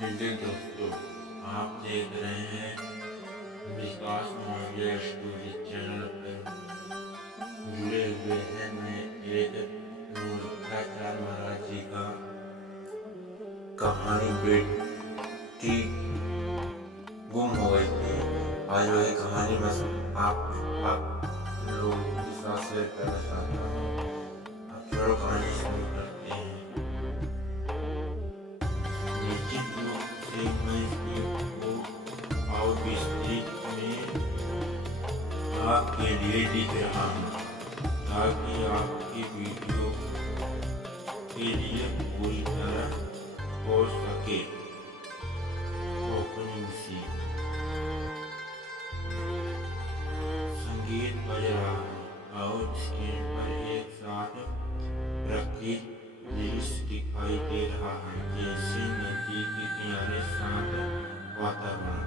Hello दोस्तों, आप देख रहे हैं विकास मौर्य स्टोरी चैनल पर जुड़े हुए हैं। मैं एक नूरताचार्य महाराज जी का कहानी बेटी गुम हो गई थी। आज वही कहानी मैं आप लोगों के साथ शेयर करना चाहता हूँ। आप चलो कहानी शुरू करते हैं। निश्चित रूप से मैं इसको और विस्तृत में आपके लिए लिख रहा हूँ ताकि आपकी वीडियो के लिए पूरी तरह हो सके। Opening scene. संगीत बज रहा है और स्क्रीन पर एक साथ प्रकृति दृश्य दिखाई दे रहा है, जैसे नदी के किनारे शांत वातावरण।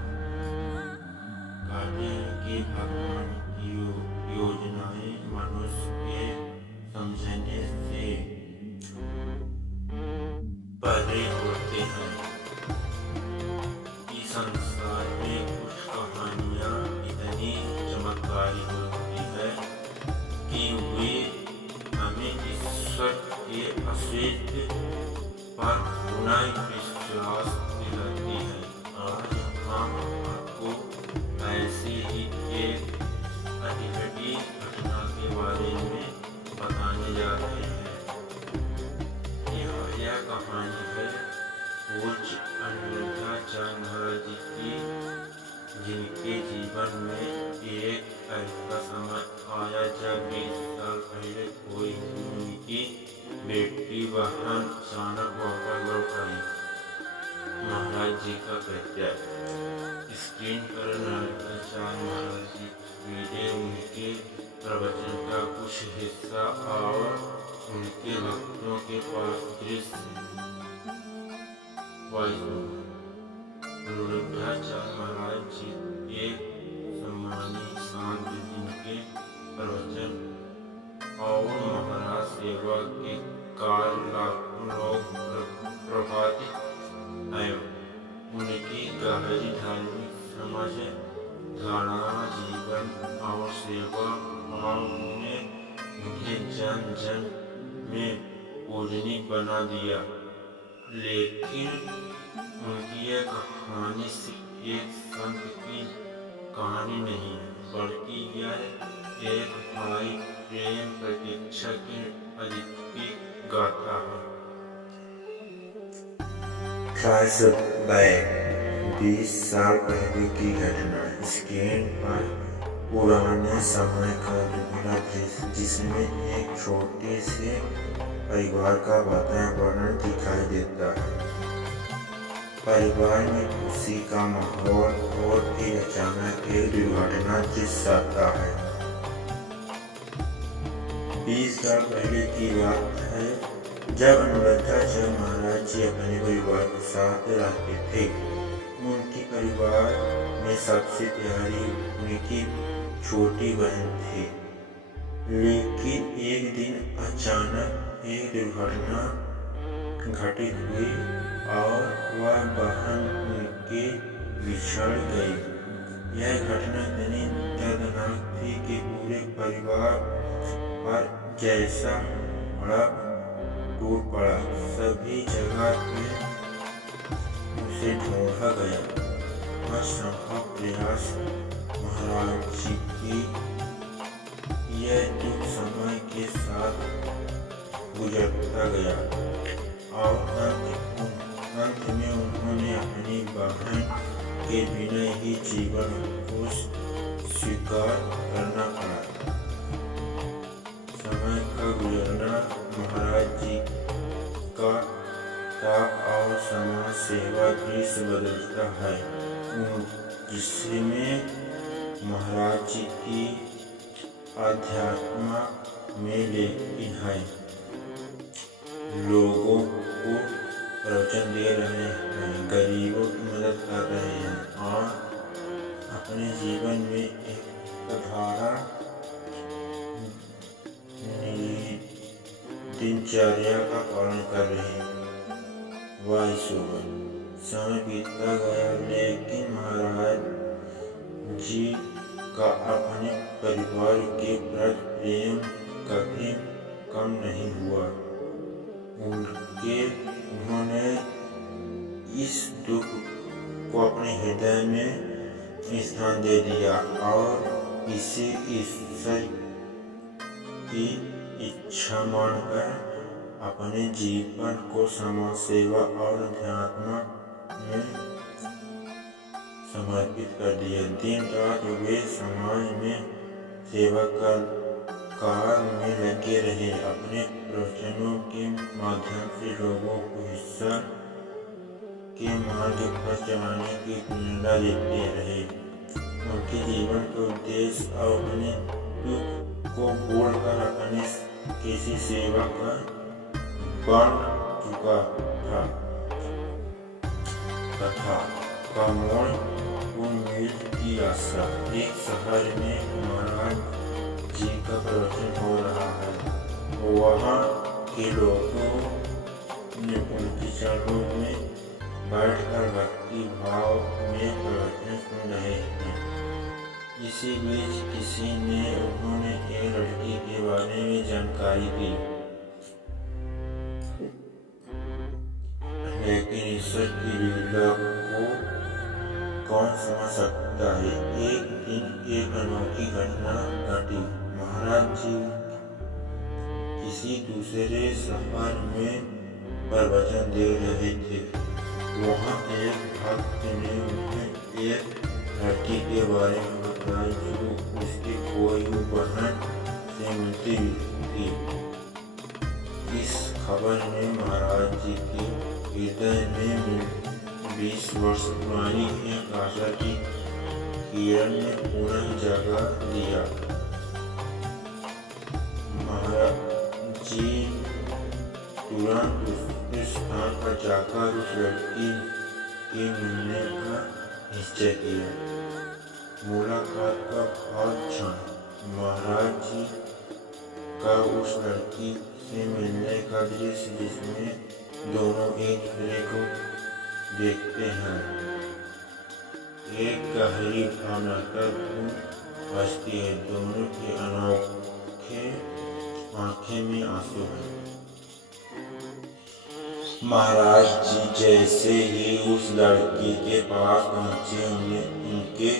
कहते हैं कि भगवान की योजनाएं मनुष्य के समझने से परे होते हैं। इस संसार में कुछ कहानियां इतनी चमत्कारी होती है कि वे हमें ईश्वर के अस्तित्व पर पुनः विश्वास दिलाती है। आज हम आपको ऐसी ही एक अनहटी घटना के बारे में बताने जा रहे हैं। यह कहानी है पूज्य अनिरुद्धाचार्य महाराज जी की, जिनके जीवन में एक ऐसा समय आया जब 20 साल पहले कोई उनकी बेटी बहन अचानक वापस लौट आई। महाराज जी का प्रत्यय। स्क्रीन पर अनिरुद्धाचार्य महाराज जी तस्वीरें, उनके प्रवचन का कुछ हिस्सा और उनके भक्तों के पास दृश्य। अनिरुद्धाचार्य महाराज जी एक सम्मानित शांत, जिनके प्रवचन और महाराज सेवा के कार्य लाखों लोग प्रभावित हैं। उनकी गहरी धार्मिक समझ, धारणा, जीवन और सेवा भाव ने उन्हें जन जन में पूजनीय बना दिया। लेकिन उनकी यह कहानी सिर्फ एक संत की कहानी नहीं है, बल्कि यह एक भाई प्रेम प्रतीक्षा की अद्वितीय गाथा है। 20 साल पहले की घटना। स्क्रीन पर पुराने समय का दुबला दृश्य, जिसमें एक छोटे से परिवार का वातावरण दिखाई देता है। परिवार में खुशी का माहौल और फिर अचानक एक दुर्घटना दृश्य आता है। 20 साल पहले की बात है, जब अनिरुद्धाचार्य महाराज जी अपने परिवार के साथ रहते थे। उनके परिवार में सबसे प्यारी उनकी छोटी बहन थी। लेकिन एक दिन अचानक एक दुर्घटना घटित हुई और वह बहन उनके बिछड़ गई। यह घटना इतनी दर्दनाक थी कि पूरे परिवार पर जैसा बड़ा टूट पड़ा। सभी जगह पे उसे ढूंढा गया। असंभव प्रयास। महाराज जी की यह दुख समय के साथ गुजरता गया और अंत में उन्होंने अपनी बहन के बिना ही जीवन को स्वीकार करना पड़ा। समय का गुजरना महाराज जी का ताप और समाज सेवा दृश्य बदलता है, जिसमें महाराज जी की आध्यात्म में लेकिन है। लोगों को प्रवचन दे रहे हैं, गरीबों की मदद कर रहे हैं और अपने जीवन में एक साधारण दिनचर्या का पालन कर रहे हैं। Voice over. समय बीतता गया, लेकिन महाराज जी का अपने परिवार के प्रति प्रेम कभी कम नहीं हुआ। उन्होंने इस दुख को अपने हृदय में स्थान दे दिया और इसे ईश्वर की इच्छा मानकर अपने जीवन को समाज सेवा और अध्यात्म में समर्पित कर दिया। दिन रात वे समाज में सेवा कार्य में लगे रहे। अपने प्रवचनों के माध्यम से लोगों को ईश्वर के मार्ग पर चलाने की प्रेरणा देते रहे। उनके जीवन का उद्देश्य अपने दुख को बोलकर अपने किसी सेवा का बन चुका था। कथा का मोड़ उम्मीद की आशा। एक शहर में महाराज जी का प्रवचन हो रहा है। वहाँ के लोगों ने उनके चरणों में बैठकर भक्ति भाव में प्रवचन सुन रहे थे। इसी बीच किसी ने उन्होंने एक लड़की के बारे में जानकारी दी, लेकिन ईश्वर की लीला को कौन समझ सकता है। एक दिन एक अनोखी घटना घटी। महाराज जी किसी दूसरे शहर में प्रवचन दे रहे थे। वहाँ एक भक्त ने उन्हें एक लड़की के बारे में बताया जो उसकी कोई बहन से मिलती थी। इस खबर ने महाराज जी के हृदय में 20 वर्ष पुरानी एक आशा की किरण ने पुनः जगा दिया। महाराज जी तुरंत उस स्थान पर जाकर उस लड़की के मिलने का निश्चय किया। मुलाकात का बहुत क्षण महाराज जी का उस लड़की से मिलने का दृश्य, जिसमें दोनों एक दूसरे को देखते हैं, एक गहरी भावना तक बसती है। दोनों के अनोखे आंखें में आंसू हैं। महाराज जी जैसे ही उस लड़की के पास पहुंचे, उनके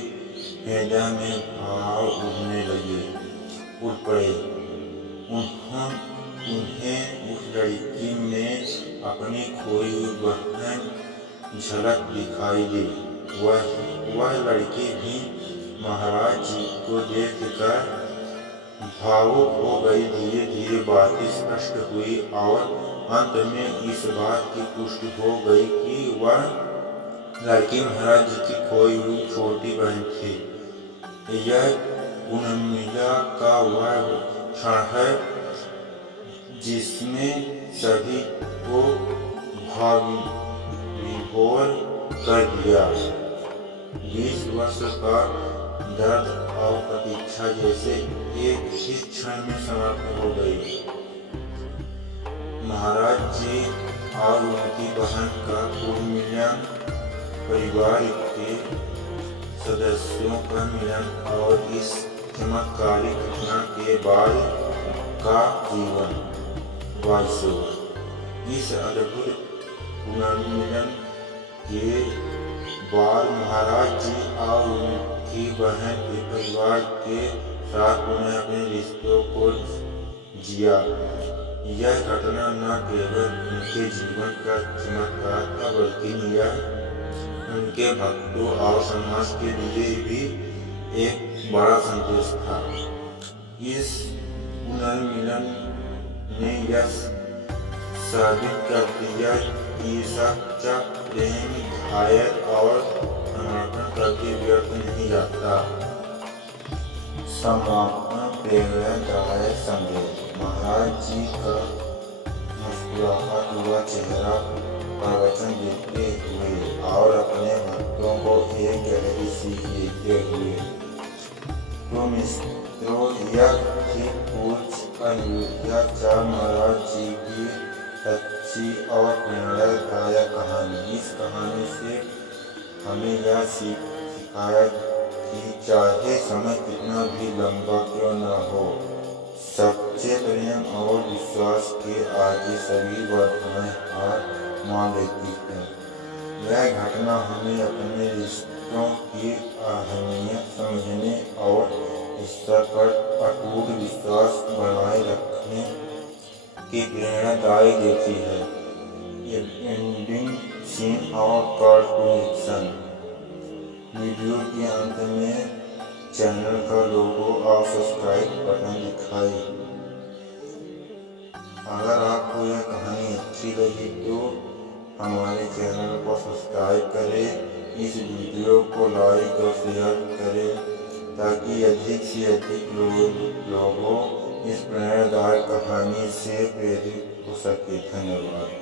हृदय में भाव उठने लगे, उठ पड़े। उन्हें उस लड़की में अपनी खोई हुई बहन झलक दिखाई दी। वह लड़की भी महाराज जी को देखकर भावुक हो गई। धीरे धीरे बातें स्पष्ट हुई और अंत में इस बात की पुष्टि हो गई कि वह लड़की महाराज जी की खोई हुई छोटी बहन थी। यह उन्मिला का वह क्षण है जिसमें सभी को विभोर कर दिया। 20 वर्ष का दर्द और प्रतीक्षा जैसे एक ही क्षण में समाप्त हो गई। महाराज जी और उनकी बहन का कुल मिलन, परिवार के सदस्यों का मिलन और इस चमत्कारी घटना के बाद का जीवन इस अद्भुत पुनर्मिलन के बाद महाराज जी और उनकी बहन के परिवार के साथ उन्हें अपने रिश्तों को जिया। यह घटना न केवल उनके जीवन का चमत्कार था, बल्कि यह उनके भक्तों और समाज के लिए भी एक बड़ा संदेश था। इस पुनर्मिलन ने यह साबित कर दिया कि सच्चा प्रेम घायल और समर्पण करके व्यर्थ नहीं जाता। समापन प्रेरणादायक संदेश। महाराज जी का मुस्कुराहट हुआ चेहरा प्रवचन देते हुए और अपने भक्तों को एक गहरी सीख देते हुए, तो मित्रों यह थी पूज्य अनिरुद्धाचार्य महाराज जी की सच्ची और प्रेरणादायक कहानी। इस कहानी से हमें यह सिखाया कि चाहे समय कितना भी लंबा क्यों न हो, सच्चे प्रेम और विश्वास के आगे सभी बाधाएं हार मान लेती हैं। यह घटना हमें अपने रिश्तों की अहमियत समझने और ईश्वर पर अटूट विश्वास बनाए रखने की प्रेरणादायक देती है। एंडिंग सीन और कॉल टू एक्शन। वीडियो के अंत में चैनल का लोगो और सब्सक्राइब बटन दिखाई। अगर आपको यह कहानी अच्छी लगी तो हमारे चैनल को सब्सक्राइब करें, इस वीडियो को लाइक और शेयर करें ताकि अधिक से अधिक लोगों इस प्रेरणादायक कहानी से प्रेरित हो सके। धन्यवाद।